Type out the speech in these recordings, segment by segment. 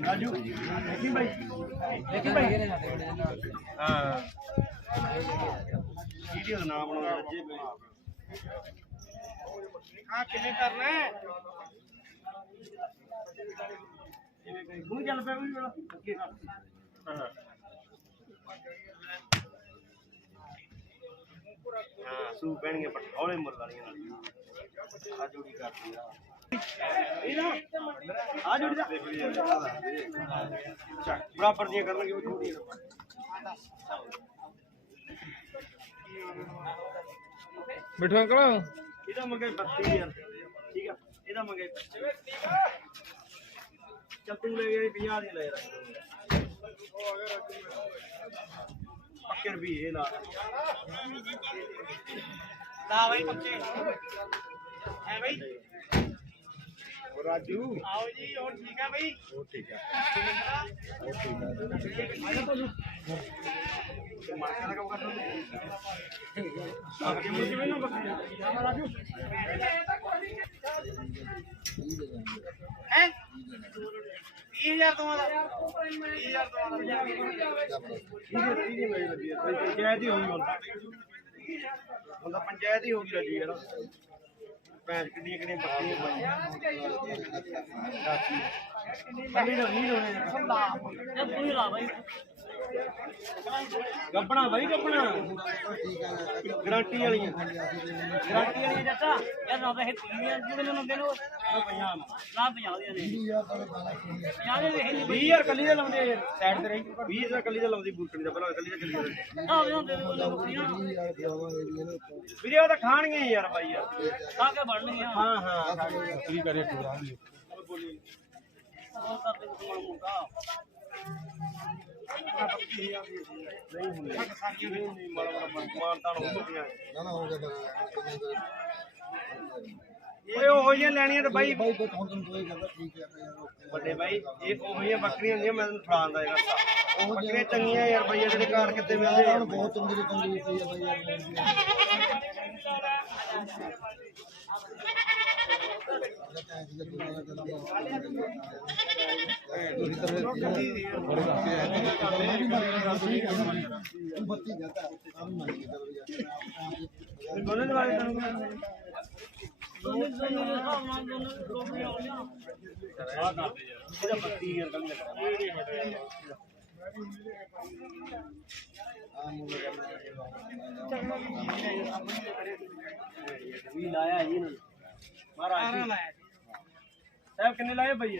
ਰਾਜੂ ਨਵੇਂ ਦੇਖੀ ਬਾਈ ਦੇਖੀ ਬਾਈ ਹਾਂ ਵੀਡੀਓ ਦਾ ਨਾਮ ਬਣਾਉਣਾ ਰੱਜੇ ਬਾਈ ਕਿਵੇਂ ਕਰਨਾ ਹੈ? ਹੁਣ ਚੱਲ ਪਿਆ ਵੀ ਵੇਲਾ? ਅੱਗੇ ਹਾਂ ਹਾਂ। ਹਾਂ ਸੂ ਪੈਣਗੇ ਪਟੋਲੇ ਮੁਰ ਵਾਲੀਆਂ। ਨਾਲ ਆ ਜੋੜੀ ਕਰਦੀ ਆ। ਆ ਜੋੜੀ ਦਾ। ਚੱਕ ਬਰਾਬਰ ਦੀਆਂ ਕਰਨਗੇ ਵੀ ਥੋੜੀ ਬਿਠਾ ਅੰਕਲ ਇਹਦਾ ਮੰਗੇ 32 ਯਾਰ ਠੀਕ ਆ? ਇਹਦਾ ਮੰਗੇ 25 चल ले ये भैया नहीं ले रहा पक्के भी है। ला ला भाई पक्के है भाई राजू आओ जी और ठीक है भाई और ठीक है और ठीक है मार्केट का काम कर रहे ਬੱਕਰੀ ਰਾਜੂ ਹੈ। 20000 ਤੋਂ ਆਦਾ 20000 ਤੋਂ ਆਦਾ ਪੰਚਾਇਤ ਹੀ ਹੋਈ ਹੁਣ ਤਾਂ ਪੰਚਾਇਤ ਹੀ ਹੋ ਗਈ ਰਾਜੀ ਯਾਰ ਭੈਣ ਕਿੰਨੀਆਂ ਕਿੰਨੀਆਂ ਬੱਕਰੀਆਂ ਪਾਈਆਂ ਦਾ ਨਹੀਂ ਤੂੰ ਲਾ ਬਾਈ ਗੱਬਣਾ ਗਾਰੰਟੀ ਵਾਲੀਆਂ। ਗਾਰੰਟੀ ਵਾਲੀਆਂ ਚਾਚਾ ਯਾਰ ਨਾ ਤਾਂ ਇਹ ਤੀਆਂ ਜਿਹੜੇ ਮੈਨੂੰ ਦੇ ਲੋ ਨਾ 50 ਨਾ 50 ਦੀਆਂ ਨੇ। 50 ਦੇ ਵੇਖ ਲਈ 20 ਕੱਲੀ ਦਾ ਲਾਉਂਦੇ ਯਾਰ। ਸਾਈਡ ਤੇ ਰਹੀ। 20 ਦਾ ਕੱਲੀ ਦਾ ਲਾਉਂਦੀ ਬੂਟਣੀ ਦਾ ਪਹਿਲਾਂ ਕੱਲੀ ਦਾ ਕੱਲੀ ਦਾ ਨਾ ਉਹਨਾਂ ਦੇ ਵੀਰੇ ਉਹ ਤਾਂ ਖਾਣਗੇ ਯਾਰ ਬਾਈ ਯਾਰ। ਖਾ ਕੇ ਹਾਂ ਹਾਂ ਕੀ ਕਰੇ ਮਾੜਾ ਮਾਨਤਾ ਨੂੰ ਨਾ ਨਾ ਹੋ ਗਿਆ ਓਏ ਉਹ ਜਿਹੀਆਂ ਲੈਣੀਆਂ ਤੇ ਬਾਈ। ਬਾਈ ਕੋਈ ਤੁਹਾਨੂੰ ਤੁਹਾਨੂੰ ਕੋਈ ਕਹਿੰਦਾ ਠੀਕ ਹੈ ਯਾਰ ਓਕੇ। ਵੱਡੇ ਬਾਈ ਇਹ ਉਹ ਜਿਹੀਆਂ ਬੱਕਰੀਆਂ ਹੁੰਦੀਆਂ ਮੈਂ ਤੈਨੂੰ ਫੜਾਉਂਦਾ ਯਾਰ। ਉਹ ਬੱਕਰੀਆਂ ਚੰਗੀਆਂ ਯਾਰ ਬਈ ਜਿਹੜੇ ਘਰ ਕਿਤੇ ਮਿਲਦੇ ਆ। ਹੁਣ ਬਹੁਤ ਚੰਗੀ ਚੰਗੀ ਪਈ ਹੈ ਬਾਈ ਯਾਰ ਬੱਤੀ ਜਾਂਦਾ ਆ ਵੀ ਮੰਨ ਗਿਆ ਦੋਨੇ ਦੇ ਬਾਰੇ ਤੈਨੂੰ ਇਹਦਾ ਬੱਤੀ ਯਾਰ ਕੱਲ ਆ ਮੁੰਡਾ ਵੀ ਲਾਇਆ ਜੀ ਇਹਨਾਂ ਨੇ। ਮਹਾਰਾਜ ਲਾਇਆ ਸਾਹਿਬ ਕਿੰਨੇ ਲਾਏ ਬਈ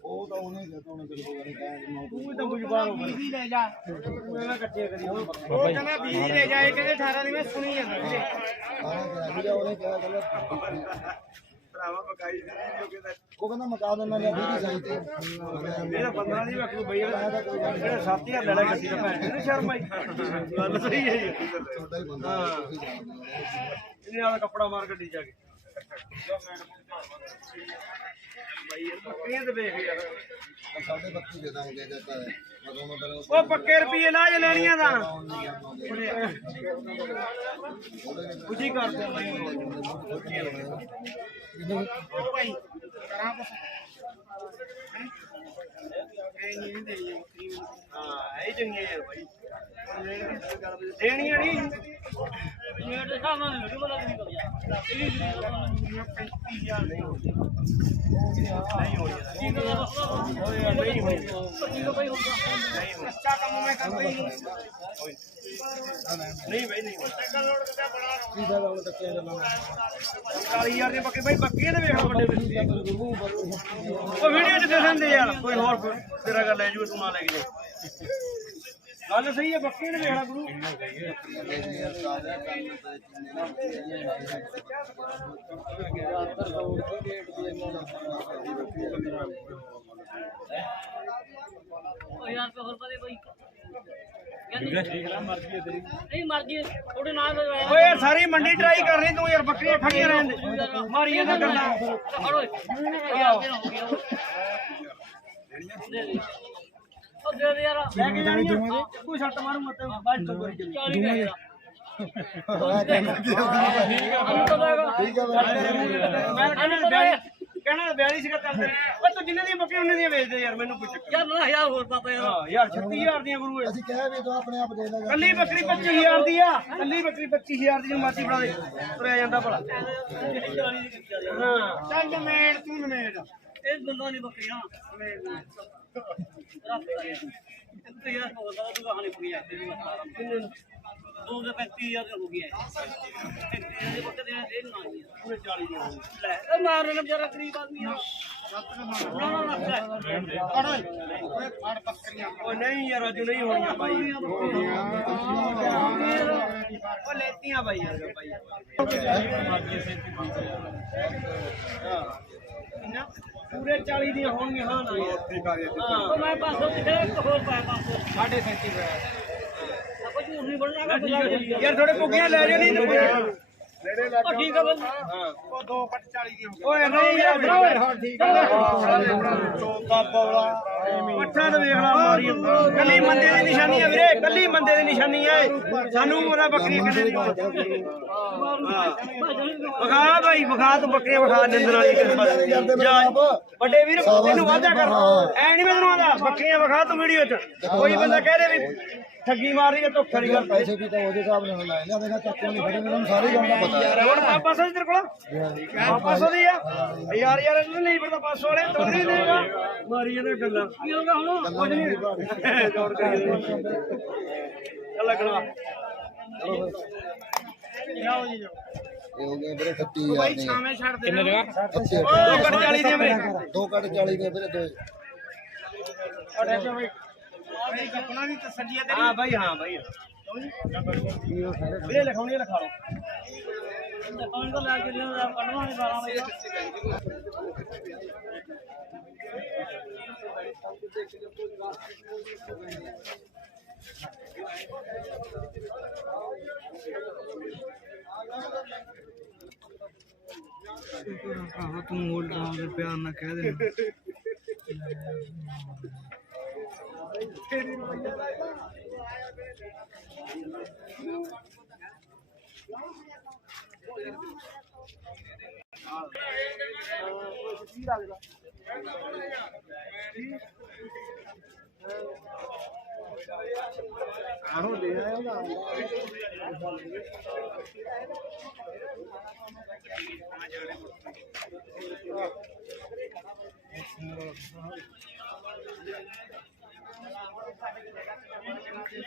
ਉਹ ਤਾਂ ਉਹਨੇ ਜਦੋਂ ਉਹਨੇ ਤੇਰੇ ਕੋਲ ਕਹਿਆ ਨੌ ਤੂੰ ਤਾਂ ਕੁਝ ਬਾਹਰ ਹੋ ਵੀ ਲੈ ਜਾ। ਤੂੰ ਇਹਨਾਂ ਕੱਟੇ ਕਰੀ ਉਹ ਕਹਿੰਦਾ 20 ਲੈ ਜਾ ਇਹ ਕਹਿੰਦੇ 18 ਦੀ ਮੈਂ ਸੁਣੀ ਜਾਂਦਾ ਵੀਰੇ ਆਹ ਜਿਹੜਾ ਉਹਨੇ ਕਿਹਾ ਕਹਿੰਦਾ ਭਰਾਵਾ ਪਕਾਈ ਦੀ ਕਹਿੰਦਾ ਉਹ ਕਹਿੰਦਾ ਮਕਾ ਦਿੰਦਾ ਲੈ 20 ਸਾਈ ਤੇ। ਇਹਦਾ 15 ਦੀ ਰੱਖੂ ਬਈ ਜਿਹੜੇ 7000 ਲੈ ਲੈ ਗੱਡੀ ਦਾ ਭੈਣ। ਇਹਨੂੰ ਸ਼ਰਮ ਆਈ। ਗੱਲ ਸਹੀ ਹੈ ਜੀ। ਛੋਟਾ ਹੀ ਬੰਦਾ ਹਾਂ। ਤੁਸੀਂ ਜਾਣਦੇ ਇਹਨੇ ਨਾਲ ਕੱਪੜਾ ਮਾਰ ਗੱਡੀ ਜਾ ਕੇ। ਸਾਡੇ ਬੱਤੀ ਦੇ ਦਾਂਗੇ ਜੇ ਤਾਂ ਮਦੋਂ ਮਦੋਂ ਉਹ ਪੱਕੇ ਰੁਪਏ ਲਾ ਲੈਣੀਆਂ ਤਾਂ। ਕੁਝੀ ਕਰ ਦੇ ਭਾਈ ਕਰਾਂ ਕੁਛ ਐ ਨਹੀਂ ਦੇ ਹਾਂ, ਇਹ ਚੰਗੇ ਯਾਰ ਭਾਈ ਦੇਣੀਆਂ ਨਹੀਂ। ਇਹ ਦੇ ਹਿਸਾਬ ਨਾਲ ਨਹੀਂ ਇਹ 35000 ਨਹੀਂ। ਹੋਣੀ ਨਹੀਂ ਯਾਰ ਨਹੀਂ ਹੋਣੀ ਨਹੀਂ ਹੋਣੀ ਅੱਛਾ ਕੰਮ ਮੈਂ ਕਰਦਾ ਹੀ ਨਹੀਂ। ਨਹੀਂ ਭਾਈ ਨਹੀਂ ਹੋਣੀ ਕੀ ਦਾ ਲਾਉਣ ਤੱਕ ਇਹ ਲਾਉਣ। 40000 ਦੇ ਬੱਕੇ ਭਾਈ ਬੱਕੀਆਂ ਦੇ ਵੇਖ ਲਓ ਵੱਡੇ ਵੱਡੇ ਉਹ ਵੀਡੀਓ ਚ ਦਿਖਣ ਦੇ ਯਾਰ। ਕੋਈ ਹੋਰ ਕੋਈ ਤੇਰਾ ਗੱਲ ਲੈ ਜੂ ਤੂੰ ਨਾ ਲੈ ਕੇ ਜਾ। ਗੱਲ ਸਹੀ ਹੈ ਬੱਕੀਆਂ ਦੇ ਵੇਖ ਲੈ ਗੁਰੂ ਯਾਰ ਤੋਂ ਹੋਰ ਪਰੇ ਬਈ। ਨਹੀਂ ਮਰਜ਼ੀ ਥੋੜੇ ਨਾਲ ਓਏ ਯਾਰ ਸਾਰੀ ਮੰਡੀ ਟਰਾਈ ਕਰ ਰਹੀ ਤੂੰ ਯਾਰ ਬੱਕਰੀਆਂ ਖੜੀਆਂ ਰਹਿਣ ਦੇ। ਮਾਰੀ ਇਹਨਾਂ ਗੱਲਾਂ। ਫੜੋ ਯਾਰ ਦੇ ਹੋ ਗਿਆ। ਦੇ ਦੇ ਲੈ ਕੇ ਜਾਣੀ ਆ। ਕੋਈ ਸੱਟ ਮਾਰੂ ਮਤ ਬਾਅਦ ਤੋਂ ਕਰੀ ਚੱਲੀ 40 ਦਾ ਹੈਗਾ। ਹਾਂ ਕਹਿੰਦਾ ਕੀ ਠੀਕ ਆ ਮੈਂ ਕਹਿੰਦਾ ਬਿਆਲੀ ਸੀਗਾ ਚੱਲਦੇ ਪਰ ਤੂੰ ਜਿੰਨੇ ਦੀਆਂ ਬੱਕਰੀਆਂ ਉਹਨੇ ਦੀਆਂ ਵੇਚਦੇ ਯਾਰ ਮੈਨੂੰ ਪੁੱਛ ਯਾਰ ਨਾ ਹਜ਼ਾਰ ਹੋਰ ਪਾਪਾ ਯਾਰ। ਹਾਂ ਯਾਰ 36000 ਦੀਆਂ ਗੁਰੂ ਇਹ। ਅਸੀਂ ਕਹਿ ਵੀ ਤੂੰ ਆਪਣੇ ਆਪ ਦੇ ਲੈ ਜਾ। ਕੱਲੀ ਬੱਕਰੀ 25000 ਦੀ ਆ। ਕੱਲੀ ਬੱਕਰੀ 25000 ਦੀ ਮਰਜ਼ੀ ਫੜਾ ਦੇ। ਤੁਰਿਆ ਜਾਂਦਾ ਭਲਾ। ਹਾਂ। ਚੱਲ ਮੇੜ ਤੂੰ ਮੇੜ ਇਹ ਬੰਦਾ ਨਹੀਂ ਬੱਕਰੀਆਂ। ਤੇ ਯਾਰ ਬੋਲਦਾ ਤੂੰ ਕਹਾਣੀ ਪੂਰੀ ਆ ਕਿੰਨੇ ਦੋ ਦੇ 35000 ਹੋ ਗਿਆ 35000 ਦੇ ਬੱਕਰੇ ਦੇ ਨਾ ਹੀ ਪੂਰੇ 40 ਦੀਆਂ ਹੋ ਲੈ ਮਾਰਨ ਨੂੰ ਵਿਚਾਰਾ ਗਰੀਬ ਆਦਮੀ ਆ ਨਾ ਨਾ ਨਾ ਲੈ। ਉਹ ਨਹੀਂ ਯਾਰ ਅਜੂ ਨਹੀਂ ਹੋਣੀਆਂ ਬਾਈ ਉਹ ਲੈਤੀਆਂ ਬਾਈ ਯਾਰ ਬਾਈ ਹਾਂ ਪੂਰੇ 40 ਦੀਆਂ ਹੋਣਗੀਆਂ ਹਾਂ ਨਾ ਯਾਰ ਮੈਂ ਪਾਸੋਂ ਕਿਤੇ ਇੱਕ ਹੋਰ ਪਾਇਆ ਪਾਸੋਂ ਸਾਢੇ 37 ਰੁਪਏ। ਆਪਾਂ ਝੂਠ ਨਹੀਂ ਬੋਲਣਾ ਕਿ ਯਾਰ ਥੋੜੇ ਪੁੱਗੀਆਂ ਲੈ ਜਾਣੀ ਤੇ ਉਹ ਠੀਕ ਆ ਬਸ ਉਹ 2 ਪੱਟ 40 ਦੀ ਓਏ ਨਹੀਂ ਯਾਰ ਬ్రో ਹਾਂ ਠੀਕ ਹੈ। ਚੋਕਾ ਬੌਲਾ। ਪੱਠਾ ਤੇ ਵੇਖ ਲਾ ਮਾਰੀ ਕੱਲੀ ਮੰਦੇ ਦੀ ਨਿਸ਼ਾਨੀ ਹੈ ਵੀਰੇ ਕੱਲੀ ਮੰਦੇ ਦੀ ਨਿਸ਼ਾਨੀ ਹੈ। ਸਾਨੂੰ ਉਹਦਾ ਬੱਕਰੀ ਕਿੰਨੇ ਦੀ ਵਖਾ ਭਾਈ ਵਖਾ ਤੂੰ ਬੱਕਰੀਆਂ ਵਖਾ ਨਿੰਦਰ ਵਾਲੀ ਜਾ। ਵੱਡੇ ਵੀਰ ਤੈਨੂੰ ਵਾਅਦਾ ਕਰ। ਐ ਨਹੀਂ ਮੈਨੂੰ ਆਂਦਾ ਬੱਕਰੀਆਂ ਵਖਾ ਤੂੰ ਵੀਡੀਓ 'ਚ। ਕੋਈ ਬੰਦਾ ਕਹਿ ਦੇ ਵੀ ਠੱਗੀ ਮਾਰ ਰਹੀ ਹੈ ਧੋਖਾ ਨਹੀਂ ਕਰਦਾ ਪੈਸੇ ਵੀ ਤਾਂ ਉਹਦੇ ਹਿਸਾਬ ਨਾਲ ਲਾਏ ਨੇ ਦੇਖਾ ਚੱਕੂ ਨਹੀਂ ਫੜੇ ਮੈਨੂੰ ਸਾਰੀ ਗੱਲ ਦਾ ਪਤਾ ਯਾਰ ਹੁਣ ਪਾਪਾ ਸੋ ਤੇਰੇ ਕੋਲ? ਪਾਪਾ ਸੋ ਦੀ ਆ? ਯਾਰ ਯਾਰ ਇਹਨੂੰ ਨਹੀਂ ਪਤਾ ਪਾਸੋ ਵਾਲੇ ਤੋੜੀ ਦੇਗਾ ਮਾਰੀ ਇਹਦੇ ਗੱਲਾਂ। ਕੀ ਹੋਗਾ ਹੁਣ? ਕੁਝ ਨਹੀਂ। ਦੌੜ ਕੇ ਚੱਲ ਖੜਾ ਜਾਓ ਜੀ ਜਾਓ। ਇਹ ਹੋ ਗਏ ਵੀਰੇ 36000 ਦੀਆਂ। ਛਾਵੇਂ ਛੱਡ ਦੇ ਕਿੰਨੇ ਜਗ੍ਹਾ? ਅੱਛੇ ਉਹ ਕੱਟ 40 ਦੀਆਂ ਮੇਰੇ ਦੋ ਕੱਟ 40 ਦੀਆਂ ਵੀਰੇ ਦੋ। ਅੜੇ ਤੇ ਬਈ ਆਪਣਾ ਵੀ ਤਸੱਲੀ ਹੈ ਹਾਂ ਭਾਈ ਹਾਂ ਭਾਈ। ਵੀਰੇ ਲਿਖਾਉਣੀ ਹੈ, ਲਿਖਾ ਲਓ। ਕੌਣ ਕੋ ਲਾ ਕੇ ਲਿਆ ਪੜਵਾ ਨਹੀਂ 12 ਵਜੇ ਤੂੰ ਹੋਲਡ ਦੇ ਪਿਆਰ ਨਾਲ ਕਹਿ ਦੇ। ਬੱਤੀ ਹਜ਼ਾਰ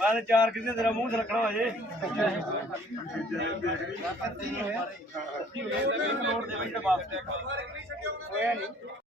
ਮੈਂ ਤਾਂ ਚਾਰ ਕਿਤੇ ਤੇਰਾ ਮੂੰਹ ਰੱਖਣਾ ਹੋ ਜੇ ਨੋਟ ਦੇ ਵਿੱਚ ਵਾਪਸ ਹੋਇਆ ਨਹੀਂ।